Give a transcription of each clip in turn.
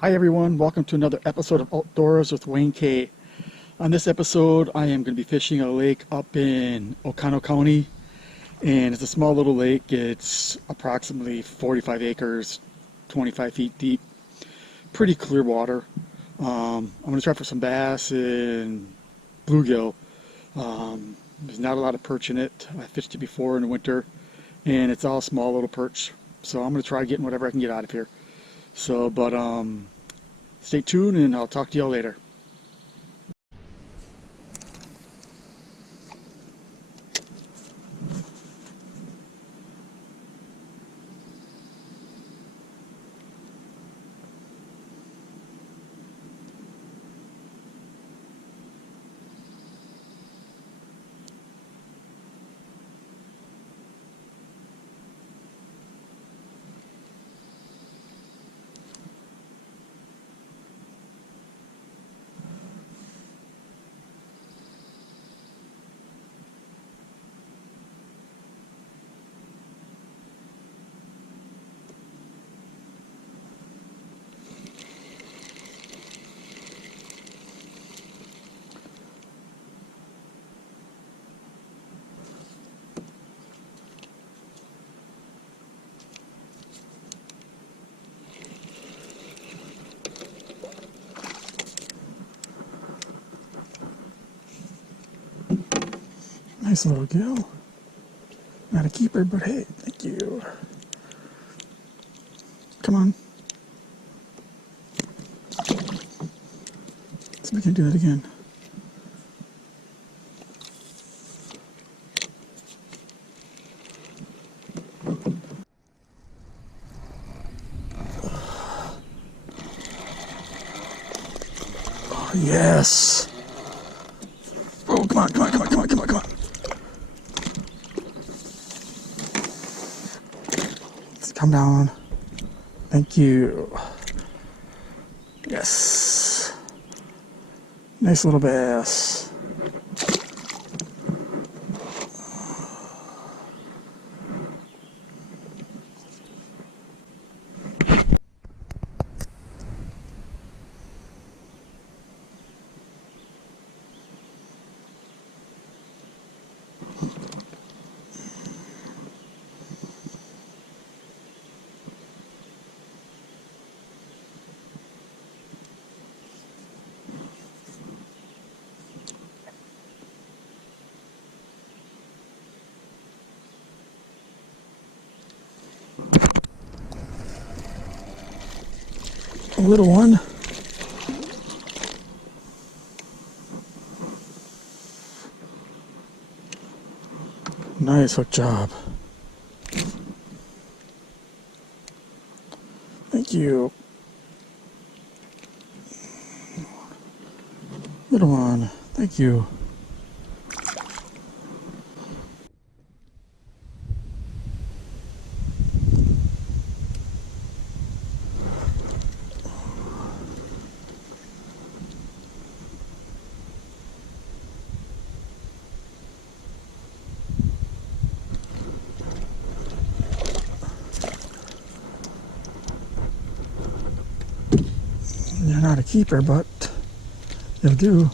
Hi everyone, welcome to another episode of Outdoors with Wayne K. On this episode, I am going to be fishing a lake up in Oconto County, and it's a small little lake. It's approximately 45 acres, 25 feet deep, pretty clear water. I'm going to try for some bass and bluegill. There's not a lot of perch in it. I fished it before in the winter, and it's all small little perch. So I'm going to try getting whatever I can get out of here. Stay tuned and I'll talk to y'all later. Nice little gill. Not a keeper, but hey, thank you. Come on. See if we can do that again. Oh, yes. Oh, come on, come on, come on, come on, come on, come on. Come down. Thank you. Yes. Nice little bass. A little one. Nice hook job. Thank you. Little one. Thank you. You're not a keeper, but it'll do.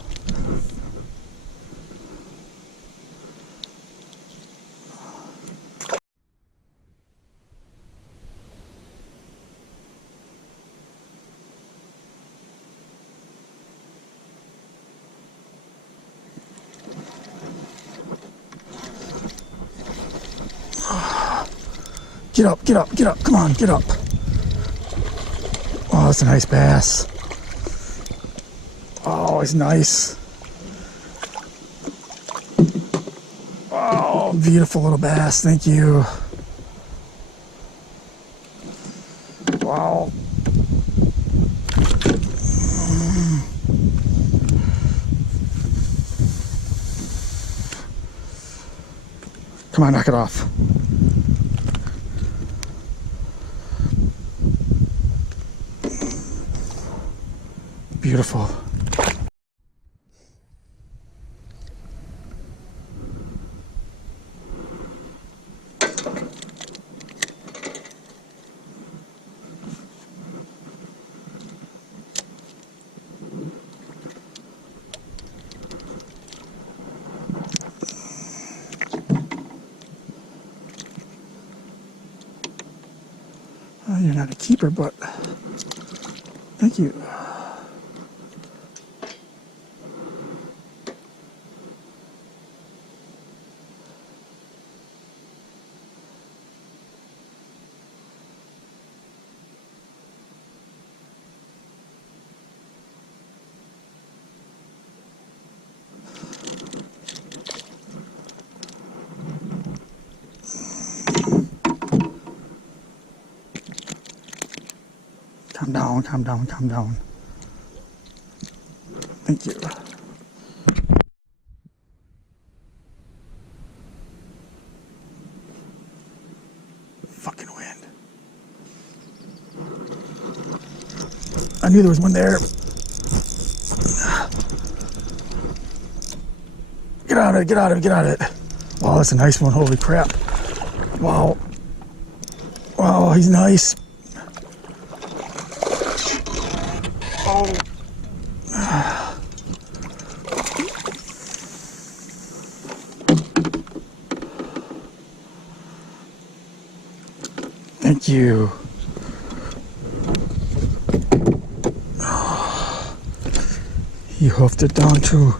Get up, get up, get up. Come on, get up. Oh, that's a nice bass. Oh, it's nice. Oh, beautiful little bass. Thank you. Wow. Come on, knock it off. Beautiful. You're not a keeper, but thank you. Calm down, calm down, calm down. Thank you. Fucking wind. I knew there was one there. Get out of it, get out of it, get out of it. Wow, that's a nice one. Holy crap. Wow. Wow, he's nice. Oh. Thank you. He hoofed it down too.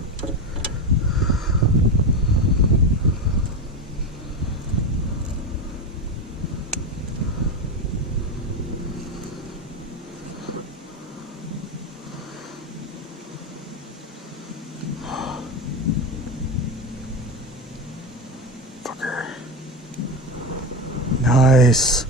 Fucker. Nice.